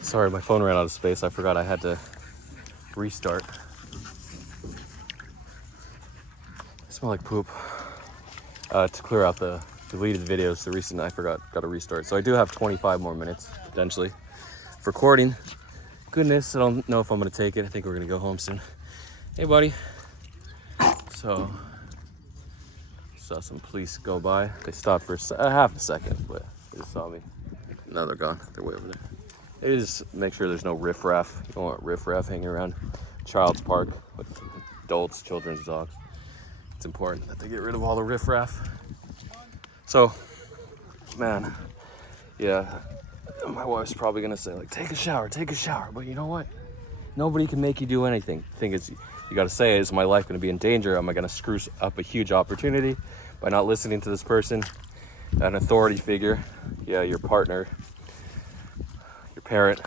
Sorry, my phone ran out of space. I forgot I had to restart. I smell like poop. To clear out the deleted videos, the recent, I forgot, got to restart. So I do have 25 more minutes, potentially, of recording. Goodness, I don't know if I'm going to take it. I think we're going to go home soon. Hey, buddy. So, saw some police go by. They stopped for half a second, but they just saw me. Now they're gone. They're way over there. They just make sure there's no riffraff. You don't want riffraff hanging around Child's Park with adults, children's dogs. It's important that they get rid of all the riffraff. So, man, yeah, my wife's probably gonna say, like, take a shower, but you know what? Nobody can make you do anything. The thing is, you gotta say, is my life gonna be in danger? Am I gonna screw up a huge opportunity by not listening to this person, an authority figure? Yeah, your partner, your parent,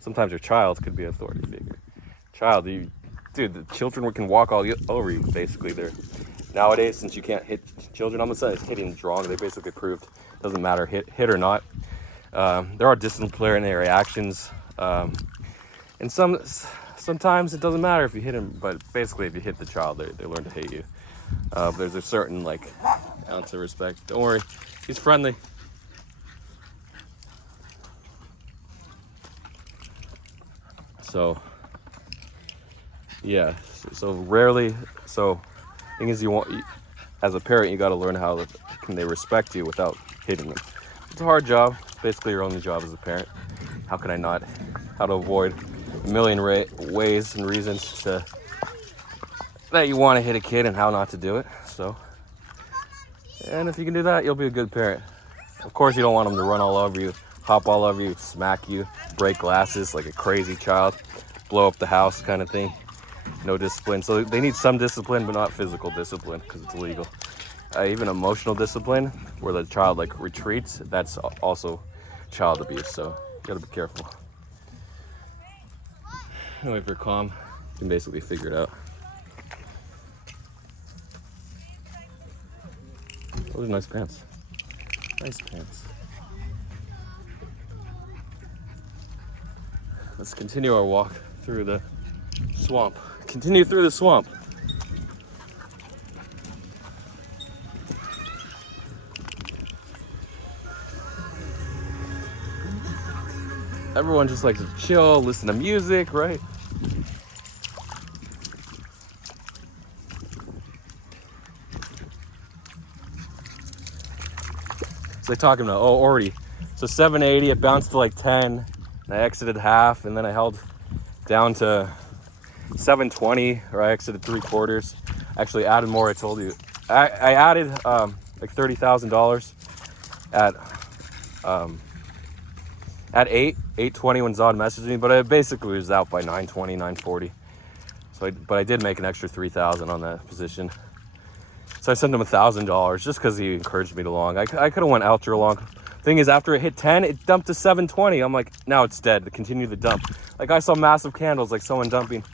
sometimes your child could be an authority figure. Child, dude, the children can walk all over you, basically. Nowadays, since you can't hit children, I'm gonna say hitting is wrong. They basically proved it doesn't matter hit or not. There are disciplinary actions, and sometimes it doesn't matter if you hit them, but basically if you hit the child, they learn to hate you. There's a certain ounce of respect. Don't worry, he's friendly. So yeah, so rarely. So thing is, as a parent, you got to learn how can they respect you without hitting them. It's a hard job. It's basically your only job as a parent. How can I not? How to avoid a million ways and reasons that you want to hit a kid and how not to do it. So, and if you can do that, you'll be a good parent. Of course, you don't want them to run all over you, hop all over you, smack you, break glasses like a crazy child, blow up the house kind of thing. No discipline. So they need some discipline, but not physical discipline because it's illegal. Even emotional discipline, where the child retreats, that's also child abuse. So you gotta be careful. Anyway, if you're calm, you can basically figure it out. Those are nice pants. Nice pants. Let's continue our walk through the swamp. Continue through the swamp. Everyone just likes to chill, listen to music, right? So they're talking about, already. So 780, it bounced to 10, and I exited half, and then I held down to 720, or I exited 3/4. Actually added more, I told you. I added $30,000 at 8:20 when Zod messaged me, but I basically was out by 9:20, 9:40. So, but I did make an extra 3,000 on that position. So I sent him $1,000 just because he encouraged me to long. I could have went ultra long. Thing is, after it hit 10, it dumped to 720. I'm like, now it's dead. Continue the dump. I saw massive candles, someone dumping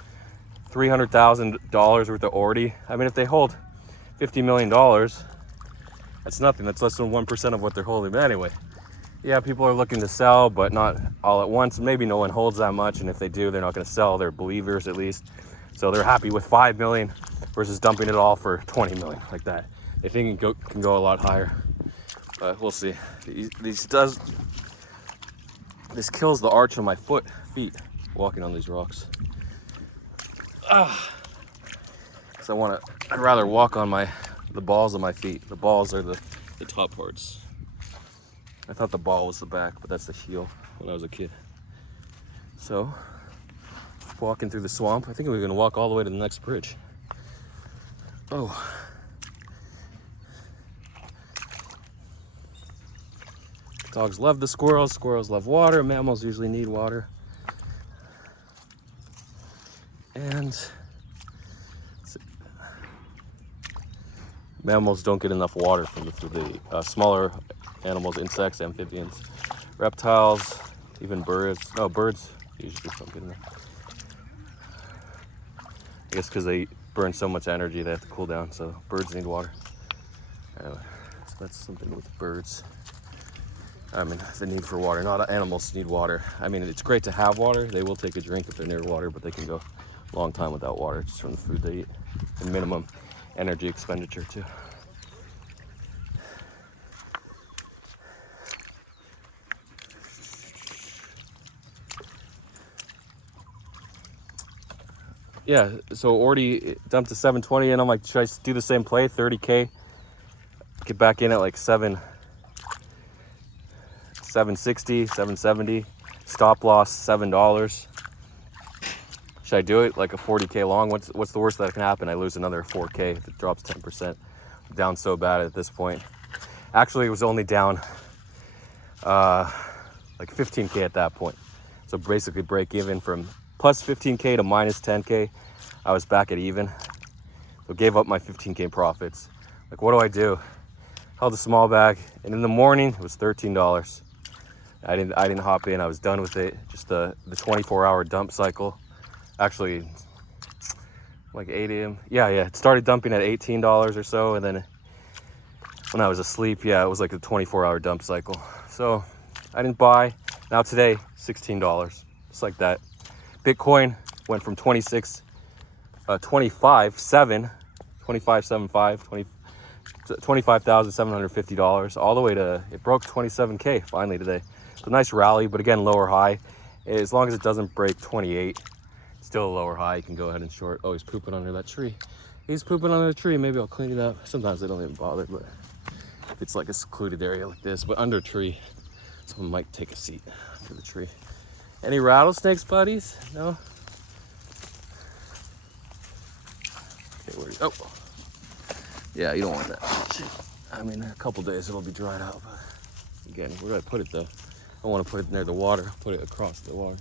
$300,000 worth of Ordi. I mean, if they hold $50 million, that's nothing. That's less than 1% of what they're holding. But anyway, yeah, people are looking to sell, but not all at once. Maybe no one holds that much, and if they do, they're not going to sell. They're believers, at least. So they're happy with 5 million versus dumping it all for 20 million like that. They think it can go a lot higher, but we'll see. This kills the arch of my feet walking on these rocks. Because I'd rather walk on the balls of my feet. The balls are the top parts. I thought the ball was the back, but that's the heel when I was a kid. So, walking through the swamp. I think we're gonna walk all the way to the next bridge. Oh. Dogs love the squirrels. Squirrels love water. Mammals usually need water. And mammals don't get enough water from the smaller animals, insects, amphibians, reptiles, even birds. No, birds usually don't get enough. I guess because they burn so much energy, they have to cool down, so birds need water. Anyway, so that's something with birds. I mean, the need for water. Not animals need water. I mean, it's great to have water. They will take a drink if they're near water, but they can go a long time without water just from the food they eat. And minimum energy expenditure too. Yeah, so Orty dumped to 720 and I'm like, should I do the same play, 30K? Get back in at like 760, 770. Stop loss $7. Should I do it like a 40K long? What's the worst that can happen? I lose another 4K if it drops 10%. I'm down so bad at this point. Actually, it was only down like 15K at that point. So basically break even from plus 15K to minus 10K. I was back at even. So gave up my 15K profits. Like, what do? Held a small bag, and in the morning it was $13. I didn't hop in. I was done with it. Just the 24-hour dump cycle. Actually, like 8 a.m. Yeah. It started dumping at $18 or so, and then when I was asleep, yeah, it was like a 24-hour dump cycle. So I didn't buy. Now today, $16, just like that. Bitcoin went from 25,750 all the way to, it broke 27K finally today. It's a nice rally, but again, lower high. As long as it doesn't break 28, still a lower high, you can go ahead and short. Oh, he's pooping under that tree. He's pooping under the tree. Maybe I'll clean it up. Sometimes I don't even bother, but if it's like a secluded area like this, but under a tree, someone might take a seat for the tree. Any rattlesnakes, buddies? No? Okay, oh. Yeah, you don't want that. I mean, in a couple days it'll be dried out, but again, where do I put it though? I don't want to put it near the water, put it across the water.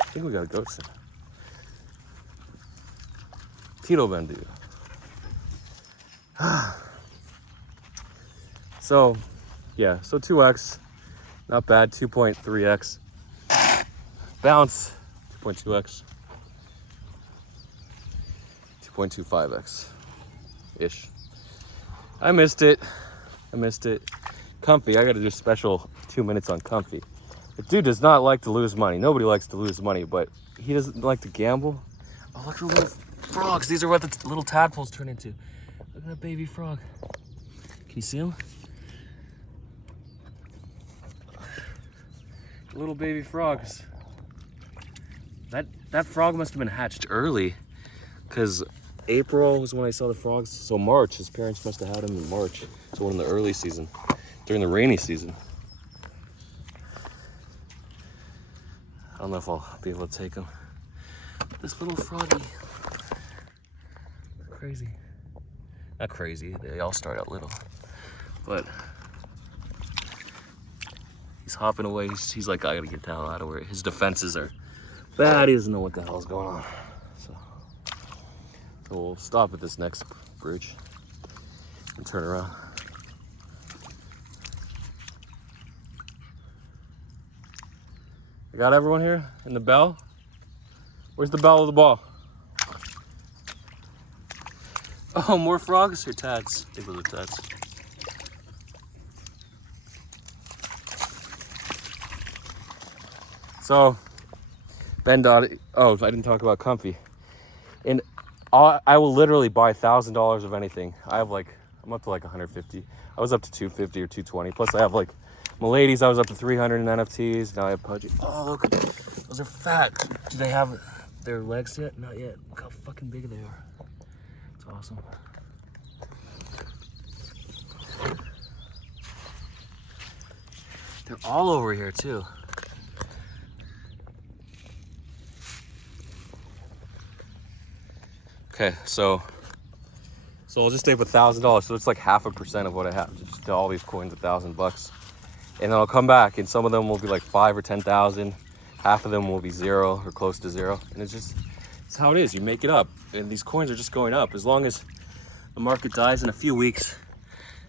I think we got a goat soon. Tito Bendu. So, yeah, so 2x, not bad, 2.3x. Bounce, 2.2x. 2.25x-ish. I missed it. Comfy, I gotta do a special 2 minutes on Comfy. The dude does not like to lose money. Nobody likes to lose money, but he doesn't like to gamble. Oh, look at the little frogs. These are what the little tadpoles turn into. Look at that baby frog. Can you see him? Little baby frogs. That frog must have been hatched early, because April was when I saw the frogs. So March, his parents must have had him in March. So in the early season, during the rainy season. I don't know if I'll be able to take him. This little froggy. Crazy. Not crazy, they all start out little. But he's hopping away. He's like, I gotta get the hell out of where his defenses are bad. He doesn't know what the hell's going on. So we'll stop at this next bridge and turn around. I got everyone here in the bell. Where's the bell of the ball? Oh, more frogs or tads? I think those are tads. So, Ben Dottie, oh, I didn't talk about Comfy. And I will literally buy $1,000 of anything. I'm up to like 150. I was up to 250 or 220. Plus I have like Milady's, I was up to 300 in NFTs. Now I have Pudgy. Oh, look, those are fat. Do they have their legs yet? Not yet. Look how fucking big they are. It's awesome. They're all over here too. Okay, so I'll just stay with $1,000. So it's like 0.5% of what I have. Just all these coins, $1,000. And then I'll come back, and some of them will be like 5 or 10,000. Half of them will be 0 or close to 0. And it's how it is. You make it up, and these coins are just going up. As long as the market dies in a few weeks,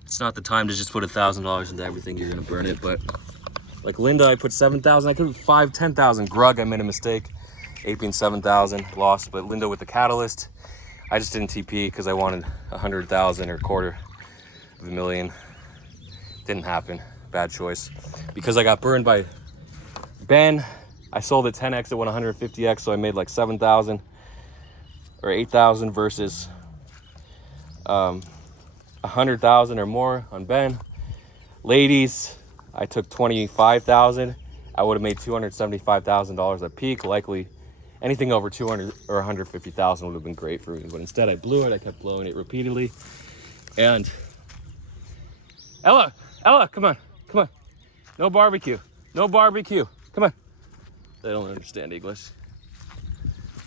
it's not the time to just put $1,000 into everything. You're gonna burn it. But like Linda, I put 7,000. I could put 5, 10,000. Grug, I made a mistake. Aping 7,000, lost, but Lindo with the Catalyst. I just didn't TP because I wanted 100,000 or $250,000. Didn't happen, bad choice. Because I got burned by Ben, I sold at 10X, it went 150X, so I made like 7,000 or 8,000 versus 100,000 or more on Ben. Ladies, I took 25,000. I would have made $275,000 at peak. Likely anything over 200 or 150,000 would have been great for me. But instead I blew it. I kept blowing it repeatedly. And Ella, come on. No barbecue. Come on. They don't understand English.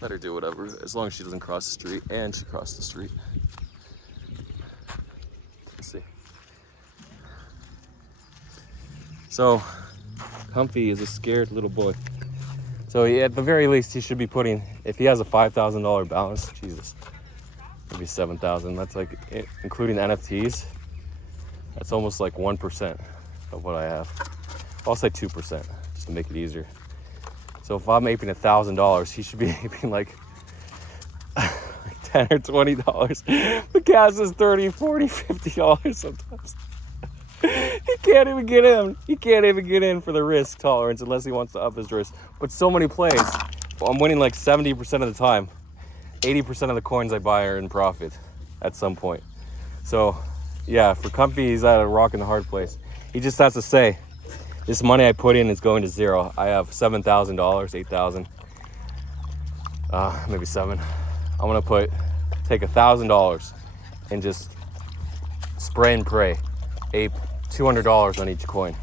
Let her do whatever, as long as she doesn't cross the street. And she crossed the street. Let's see. So, Comfy is a scared little boy. So at the very least, he should be putting, if he has a $5,000 balance, Jesus, maybe 7,000. That's like, including NFTs, that's almost like 1% of what I have. I'll say 2%, just to make it easier. So if I'm aping $1,000, he should be aping like $10 or $20. The gas is $30, $40, $50 sometimes. He can't even get in. He can't even get in for the risk tolerance unless he wants to up his risk. But so many plays, well, I'm winning like 70% of the time. 80% of the coins I buy are in profit at some point. So yeah, for Comfy, he's at a rock and a hard place. He just has to say, this money I put in is going to zero. I have $7,000, 8,000, maybe 7. I'm gonna take $1,000 and just spray and pray, ape $200 on each coin.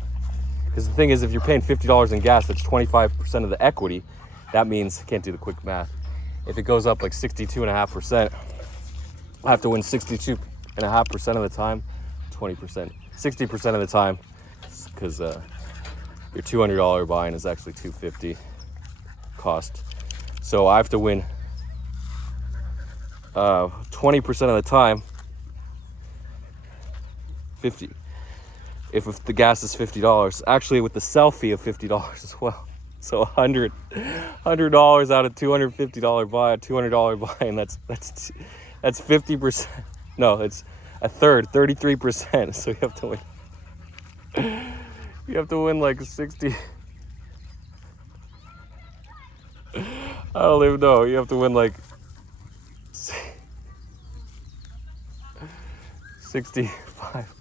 Because the thing is, if you're paying $50 in gas, that's 25% of the equity. That means, can't do the quick math. If it goes up like 62.5%, I have to win 62.5% of the time, 20%, 60% of the time, because your $200 buying is actually $250 cost. So I have to win 20% of the time, 50. If the gas is $50, actually with the sell fee of $50 as well. So $100 out of $250 buy, $200 buy, and that's 50%. No, it's a third, 33%. So you have to win. You have to win like 60. I don't even know. You have to win like 65.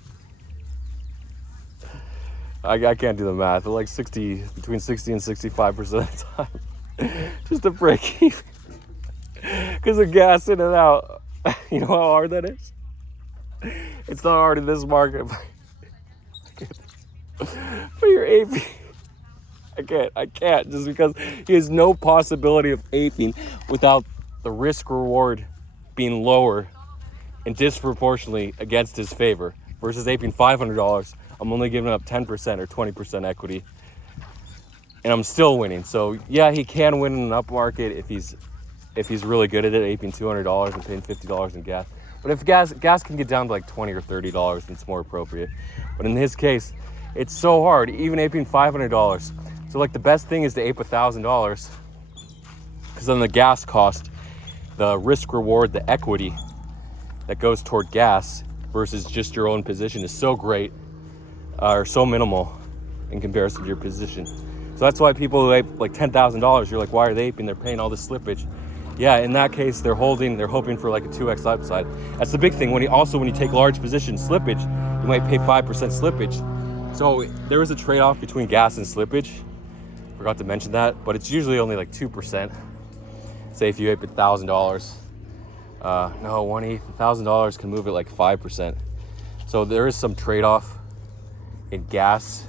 I can't do the math, but like between 60 and 65% of the time, just to break even. Because of gas in and out. You know how hard that is? It's not hard in this market, but your AP, I can't, just because he has no possibility of aping without the risk reward being lower and disproportionately against his favor. Versus aping $500, I'm only giving up 10% or 20% equity, and I'm still winning. So yeah, he can win in an up market if he's really good at it, aping $200 and paying $50 in gas. But if gas can get down to like $20 or $30, then it's more appropriate. But in his case, it's so hard, even aping $500. So like the best thing is to ape $1,000, because then the gas cost, the risk reward, the equity that goes toward gas versus just your own position is so great, or so minimal in comparison to your position. So that's why people who ape like $10,000, you're like, why are they aping? They're paying all this slippage. Yeah, in that case, they're hoping for like a 2x upside. That's the big thing. When you take large positions, slippage, you might pay 5% slippage. So there is a trade-off between gas and slippage. Forgot to mention that, but it's usually only like 2%. Say if you ape $1,000, no, 1/8, $1,000 can move it like 5%. So there is some trade-off in gas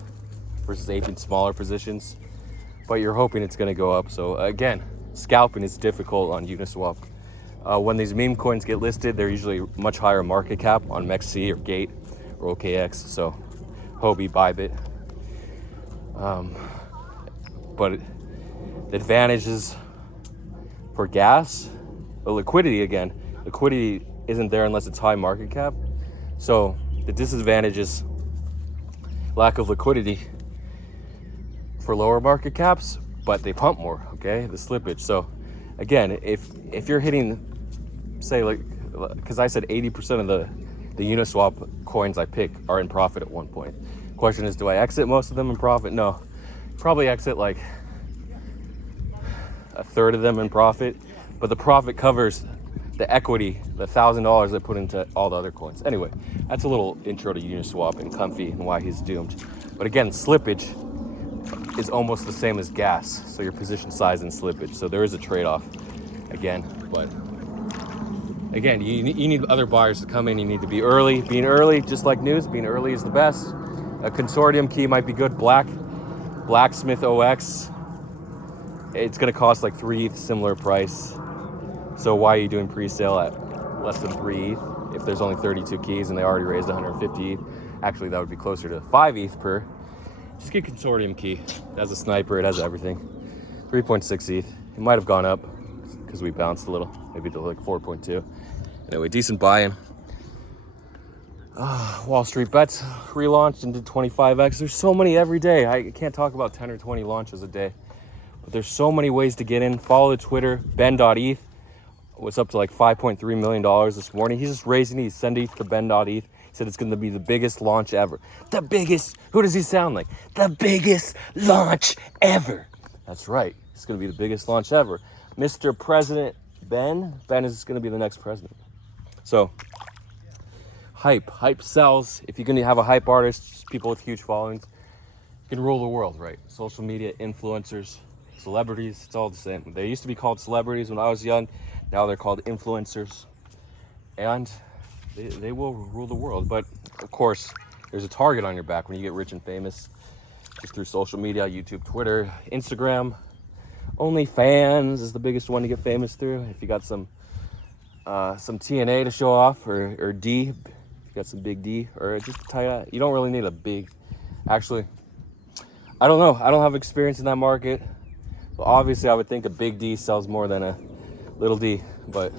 versus aping smaller positions, but you're hoping it's gonna go up. So again, scalping is difficult on Uniswap. When these meme coins get listed, they're usually much higher market cap on MEXC or Gate or OKX. So Huobi, Bybit. But the advantages for gas, the liquidity isn't there unless it's high market cap. So the disadvantage is lack of liquidity for lower market caps, but they pump more, okay, the slippage. So again, if you're hitting, say, like, because I said 80% of the Uniswap coins I pick are in profit at one point. Question is, do I exit most of them in profit? No, probably exit like a third of them in profit, but the profit covers the equity, the $1,000 I put into all the other coins. Anyway, that's a little intro to Uniswap and Comfy and why he's doomed. But again, slippage is almost the same as gas, so your position size and slippage. So there is a trade-off again, but again, you need other buyers to come in. You need to be early. Being early, just like news, being early is the best. A consortium key might be good. Blacksmith OX. It's going to cost like 3 ETH, similar price. So why are you doing pre-sale at less than 3 ETH if there's only 32 keys and they already raised 150 ETH? Actually, that would be closer to 5 ETH per. Just get consortium key. It has a sniper. It has everything. 3.6 ETH. It might have gone up because we bounced a little. Maybe to like 4.2. Anyway, decent buy-in. Wall Street Bets relaunched and did 25x. There's so many every day. I can't talk about 10 or 20 launches a day. But there's so many ways to get in. Follow the Twitter, ben.eth. Was up to like $5.3 million this morning. He's just raising ETH. Send ETH to ben.eth. He said it's going to be the biggest launch ever. The biggest. Who does he sound like? The biggest launch ever. That's right. It's going to be the biggest launch ever. Mr. President Ben. Ben is going to be the next president. So, hype sells. If you're going to have a hype artist, people with huge followings, you can rule the world, right? Social media, influencers, celebrities, it's all the same. They used to be called celebrities when I was young. Now they're called influencers. And they will rule the world. But, of course, there's a target on your back when you get rich and famous. Just through social media, YouTube, Twitter, Instagram. OnlyFans is the biggest one to get famous through. If you got some TNA to show off, or D, if you got some big D, or just a tight. You don't really need a big. Actually, I don't know. I don't have experience in that market. Well, obviously, I would think a big D sells more than a little D, but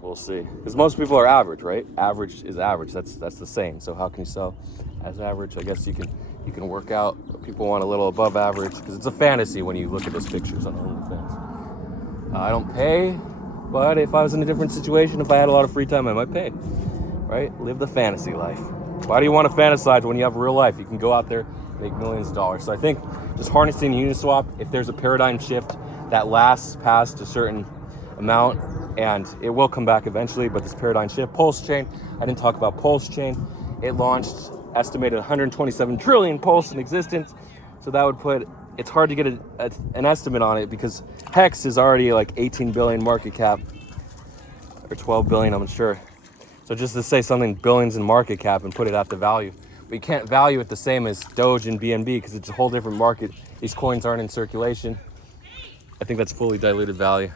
we'll see. Because most people are average, right? Average is average. That's the same. So how can you sell as average? I guess you can work out. People want a little above average because it's a fantasy when you look at those pictures on OnlyFans. I don't pay. But if I was in a different situation, if I had a lot of free time, I might pay, right? Live the fantasy life. Why do you want to fantasize when you have real life? You can go out there, make millions of dollars. So I think just harnessing Uniswap, if there's a paradigm shift that lasts past a certain amount, and it will come back eventually, but this paradigm shift, Pulse Chain, I didn't talk about Pulse Chain. It launched, estimated 127 trillion Pulse in existence. So that would put, it's hard to get an estimate on it because Hex is already like 18 billion market cap, or 12 billion, I'm sure. So just to say something billions in market cap and put it at the value. But you can't value it the same as Doge and BNB because it's a whole different market. These coins aren't in circulation. I think that's fully diluted value.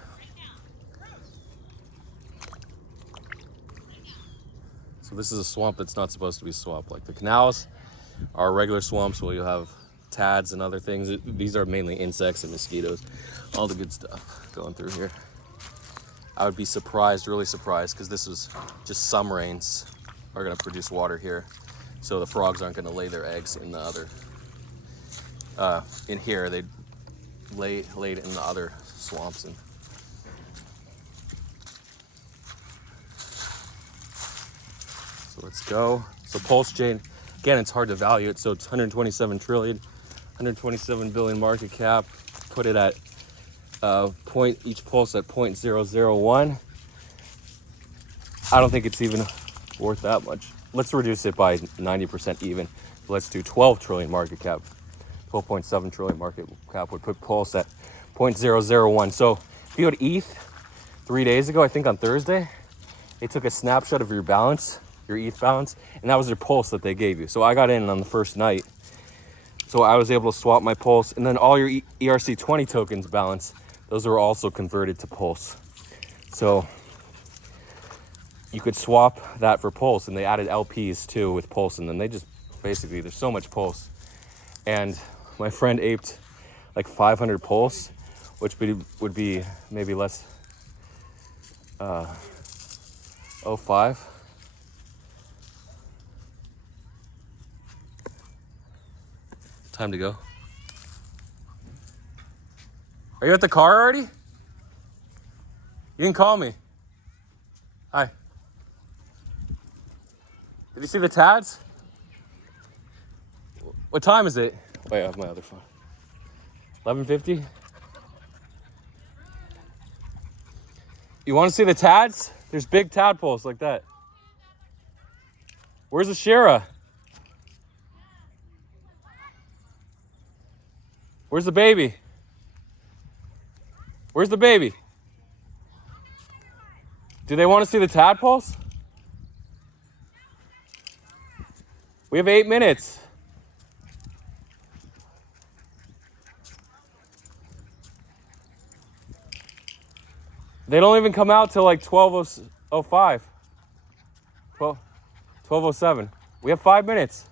So this is a swamp that's not supposed to be a swamp. Like the canals are regular swamps where you have tads and other things. These are mainly insects and mosquitoes, all the good stuff going through here. I would be surprised, really surprised, because this was just some rains are going to produce water here, so the frogs aren't going to lay their eggs in the other in here. They laid in the other swamps. And so let's go. So Pulse Chain, again, it's hard to value it, so it's 127 trillion, 127 billion market cap. Put it at each pulse at 0.001. I don't think it's even worth that much. Let's reduce it by 90% even. Let's do 12 trillion market cap. 12.7 trillion market cap would put Pulse at 0.001. So if you had ETH 3 days ago, I think on Thursday, they took a snapshot of your balance, your ETH balance, and that was your Pulse that they gave you. So I got in on the first night. So I was able to swap my Pulse, and then all your ERC20 tokens balance, those were also converted to Pulse. So you could swap that for Pulse, and they added LPs too with Pulse, and then they just basically, there's so much Pulse. And my friend aped like 500 Pulse, which would be maybe less, 0.05. Time to go. Are you at the car already? You didn't call me. Hi. Did you see the Tads? What time is it? Wait, I have my other phone. 11:50? You want to see the Tads? There's big tadpoles like that. Where's the Shira? Where's the baby? Where's the baby? Do they want to see the tadpoles? We have 8 minutes. They don't even come out till like 12:05. 12:07. We have 5 minutes.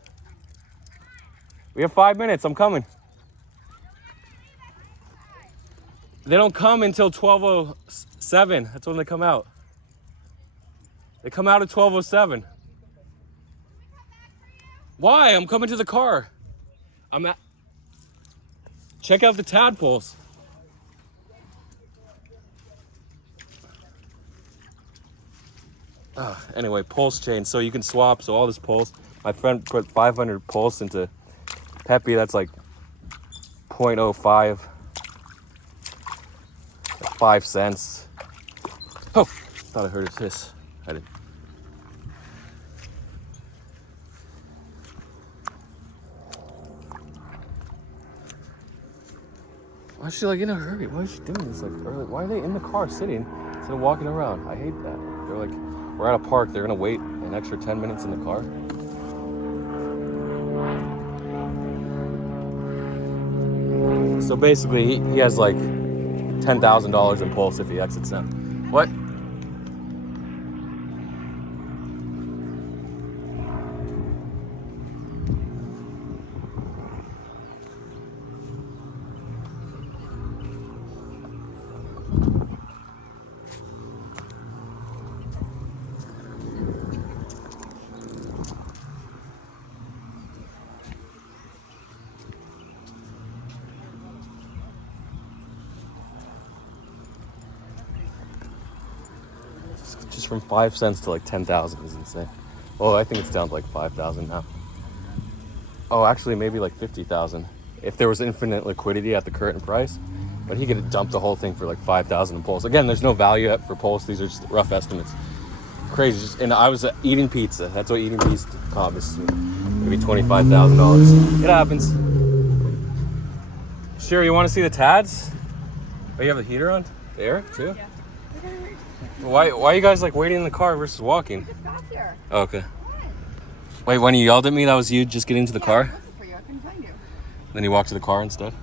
We have 5 minutes. I'm coming. They don't come until 12:07. That's when they come out. They come out at 12:07. Why? I'm coming to the car. Check out the tadpoles. Anyway, pulse chain. So you can swap. So all this pulse. My friend put 500 pulse into Peppy. That's like 0.05. 5 cents. Oh, thought I heard his hiss. I didn't. Why is she like in a hurry? Why is she doing this like early? Why are they in the car sitting instead of walking around? I hate that. They're like, we're at a park. They're gonna wait an extra 10 minutes in the car. So basically, he has like $10,000 in pulse if he exits now. What? Just from 5 cents to like 10,000 is insane. Oh, I think it's down to like 5,000 now. Oh, actually, maybe like 50,000 if there was infinite liquidity at the current price. But he could dump the whole thing for like 5,000 in pulse. Again, there's no value for pulse. These are just rough estimates. Crazy. And I was eating pizza. That's what eating pizza costs. Maybe $25,000. It happens. Sure, you want to see the Tads? Oh, you have the heater on? The air too? Yeah. Why are you guys like waiting in the car versus walking? We just got here. Oh, okay. Wait, when you yelled at me, that was you just getting to the car? I was looking for you. I couldn't find you. Then you walked to the car instead?